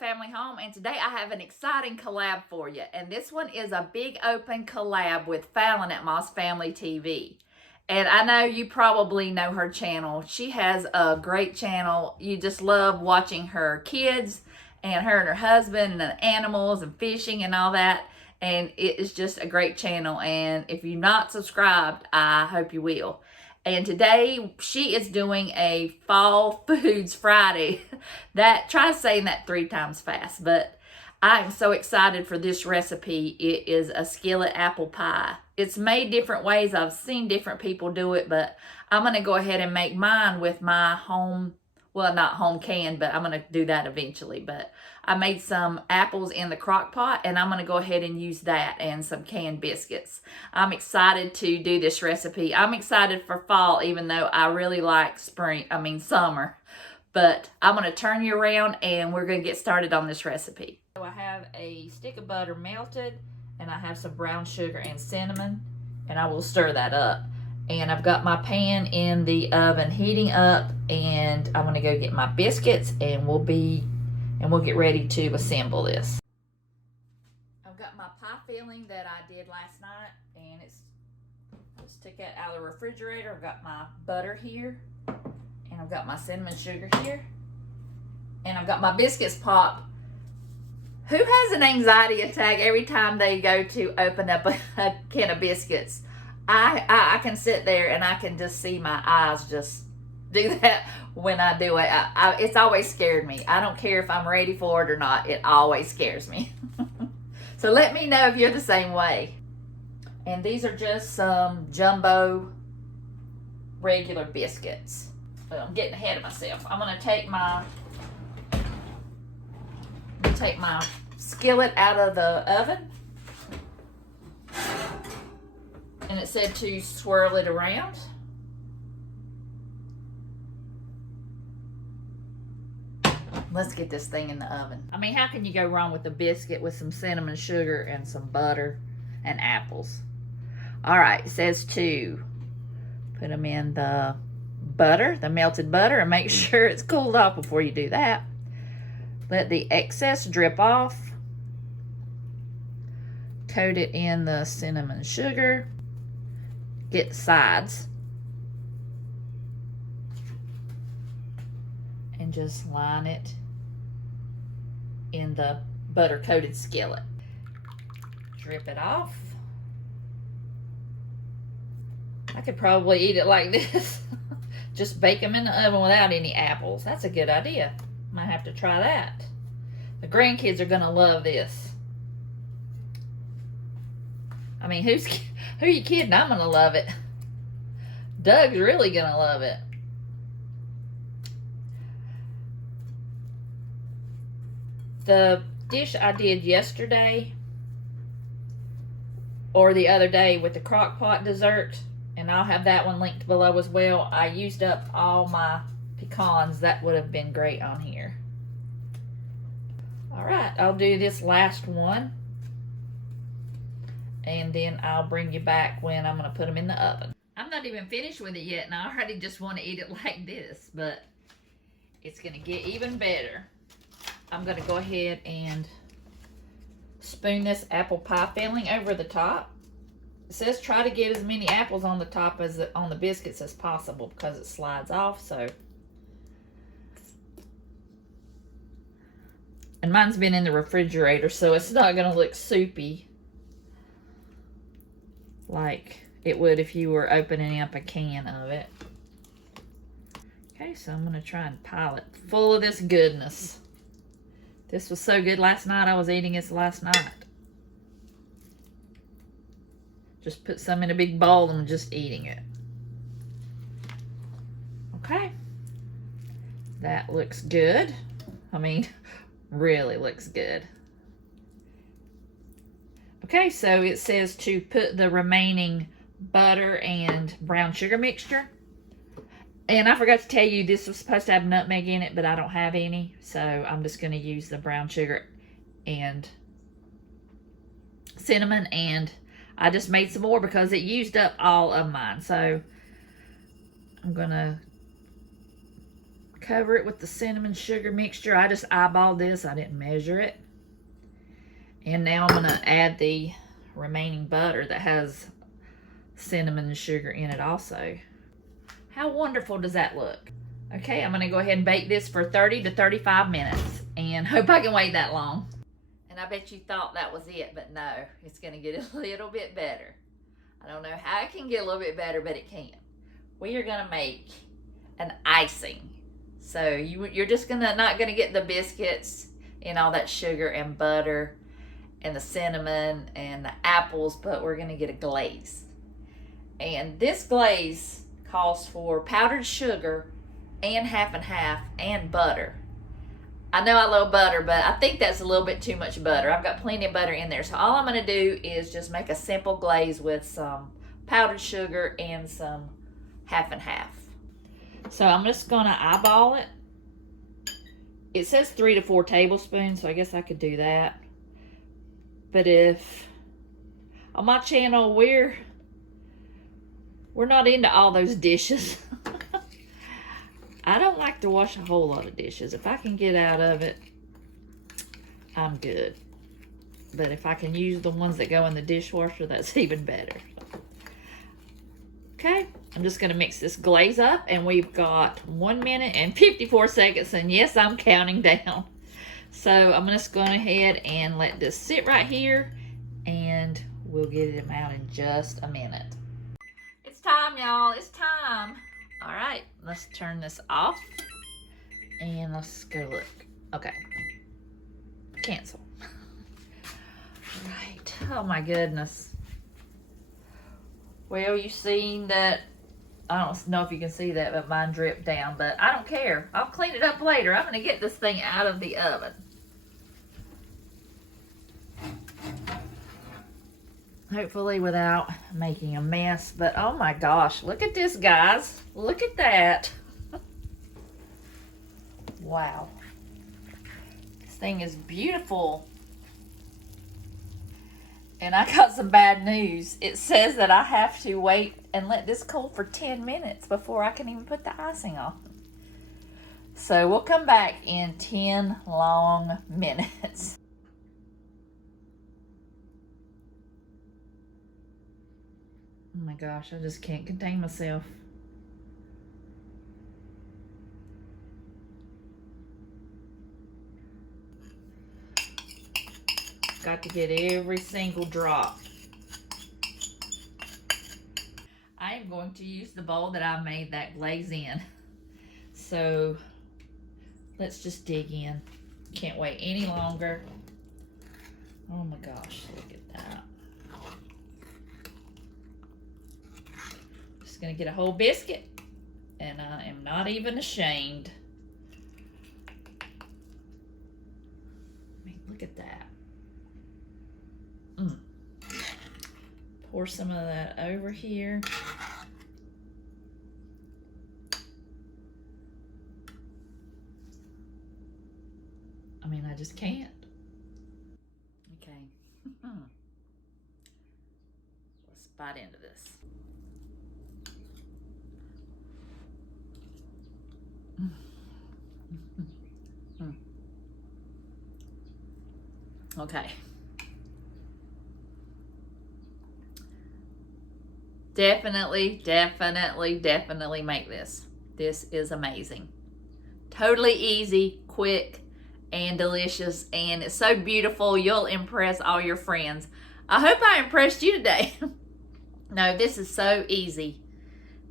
family home, and today I have an exciting collab for you. And this one is a big open collab with Fallon at Moss Family TV. And I know you probably know her channel. She has a great channel. You just love watching her kids and her and her husband and the animals and fishing and all that. And it is just a great channel. And if you're not subscribed, I hope you will. And today she is doing a Fall Foods Friday. Try saying that 3 times fast, but I am so excited for this recipe. It is a skillet apple pie. It's made different ways. I've seen different people do it, but I'm going to go ahead and make mine with my home, well, not home canned, but I'm going to do that eventually. But I made some apples in the Crockpot, and I'm going to go ahead and use that and some canned biscuits. I'm excited to do this recipe. I'm excited for fall, even though I really like summer. But I'm going to turn you around, and we're going to get started on this recipe. So I have a stick of butter melted, and I have some brown sugar and cinnamon, and I will stir that up. And I've got my pan in the oven heating up, and I'm going to go get my biscuits, and we'll get ready to assemble this. I've got my pie filling that I did last night, and I just took that out of the refrigerator. I've got my butter here, and I've got my cinnamon sugar here, and I've got my biscuits popped. Who has an anxiety attack every time they go to open up a can of biscuits? I can sit there and I can just see my eyes just do that when I do it. It's always scared me. I don't care if I'm ready for it or not. It always scares me. So let me know if you're the same way. And these are just some jumbo regular biscuits. But I'm getting ahead of myself. I'm going to take my skillet out of the oven. And it said to swirl it around. Let's get this thing in the oven. I mean, how can you go wrong with a biscuit with some cinnamon sugar and some butter and apples? All right, it says to put them in the butter, the melted butter, and make sure it's cooled off before you do that. Let the excess drip off. Coat it in the cinnamon sugar. Get the sides. And just line it in the butter-coated skillet. Drip it off. I could probably eat it like this. Just bake them in the oven without any apples. That's a good idea. Might have to try that. The grandkids are going to love this. I mean, who you kidding? I'm going to love it. Doug's really going to love it. The dish I did yesterday or the other day with the Crockpot dessert, and I'll have that one linked below as well. I used up all my pecans. That would have been great on here. All right, I'll do this last one, and then I'll bring you back when I'm going to put them in the oven. I'm not even finished with it yet, and I already just want to eat it like this, but it's going to get even better. I'm going to go ahead and spoon this apple pie filling over the top. It says try to get as many apples on the top as on the biscuits as possible because it slides off. So, and mine's been in the refrigerator, so it's not going to look soupy like it would if you were opening up a can of it. Okay, so I'm going to try and pile it full of this goodness. This was so good last night. I was eating this last night. Just put some in a big bowl and just eating it. Okay. That looks good. I mean, really looks good. Okay, so it says to put the remaining butter and brown sugar mixture. And I forgot to tell you, this was supposed to have nutmeg in it, but I don't have any. So I'm just going to use the brown sugar and cinnamon. And I just made some more because it used up all of mine. So I'm going to Cover it with the cinnamon sugar mixture. I just eyeballed this. I didn't measure it. And now I'm going to add the remaining butter that has cinnamon and sugar in it also. How wonderful does that look? Okay, I'm going to go ahead and bake this for 30 to 35 minutes. And hope I can wait that long. And I bet you thought that was it, but no. It's going to get a little bit better. I don't know how it can get a little bit better, but it can. We are going to make an icing. So you're just not going to get the biscuits and all that sugar and butter and the cinnamon and the apples, but we're going to get a glaze. And this glaze calls for powdered sugar and half and butter. I know I love butter, but I think that's a little bit too much butter. I've got plenty of butter in there. So all I'm going to do is just make a simple glaze with some powdered sugar and some half and half. So I'm just going to eyeball it. It says 3 to 4 tablespoons, so I guess I could do that. But if on my channel we're not into all those dishes. I don't like to wash a whole lot of dishes. If I can get out of it, I'm good. But if I can use the ones that go in the dishwasher, that's even better. Okay, I'm just going to mix this glaze up, and we've got 1 minute and 54 seconds, and yes, I'm counting down. So I'm just going ahead and let this sit right here, and we'll get them out in just a minute. It's time, y'all. It's time. All right, let's turn this off, and let's go look. Okay, cancel. All right, oh my goodness. Well, you seen that, I don't know if you can see that, but mine dripped down, but I don't care. I'll clean it up later. I'm gonna get this thing out of the oven. Hopefully without making a mess, but oh my gosh, look at this, guys. Look at that. Wow. This thing is beautiful. And I got some bad news. It says that I have to wait and let this cool for 10 minutes before I can even put the icing on. So we'll come back in 10 long minutes. Oh my gosh, I just can't contain myself. Got to get every single drop. I am going to use the bowl that I made that glaze in. So let's just dig in. Can't wait any longer. Oh my gosh, look at that. Just gonna get a whole biscuit, and I am not even ashamed. I mean, look at that. Pour some of that over here. I mean, I just can't. Okay. Let's bite into this. Okay. Definitely make this. This is amazing. Totally easy, quick, and delicious, and it's so beautiful. You'll impress all your friends. I hope I impressed you today. No, this is so easy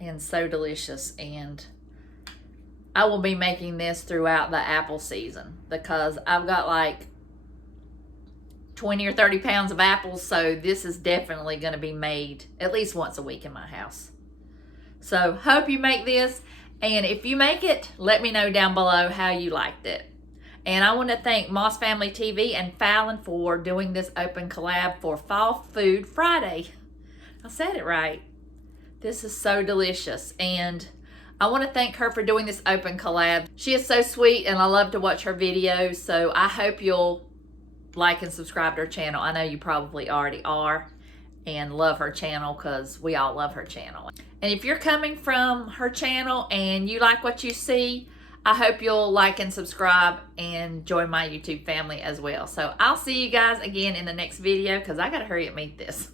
and so delicious, and I will be making this throughout the apple season because I've got like 20 or 30 pounds of apples, so this is definitely going to be made at least once a week in my house. So hope you make this, and if you make it, let me know down below how you liked it. And I want to thank Moss Family TV and Fallon for doing this open collab for Fall Food Friday. I said it right. This is so delicious, and I want to thank her for doing this open collab. She is so sweet, and I love to watch her videos, so I hope you'll like and subscribe to her channel. I know you probably already are and love her channel because we all love her channel. And if you're coming from her channel and you like what you see, I hope you'll like and subscribe and join my YouTube family as well. So I'll see you guys again in the next video because I got to hurry up and eat this.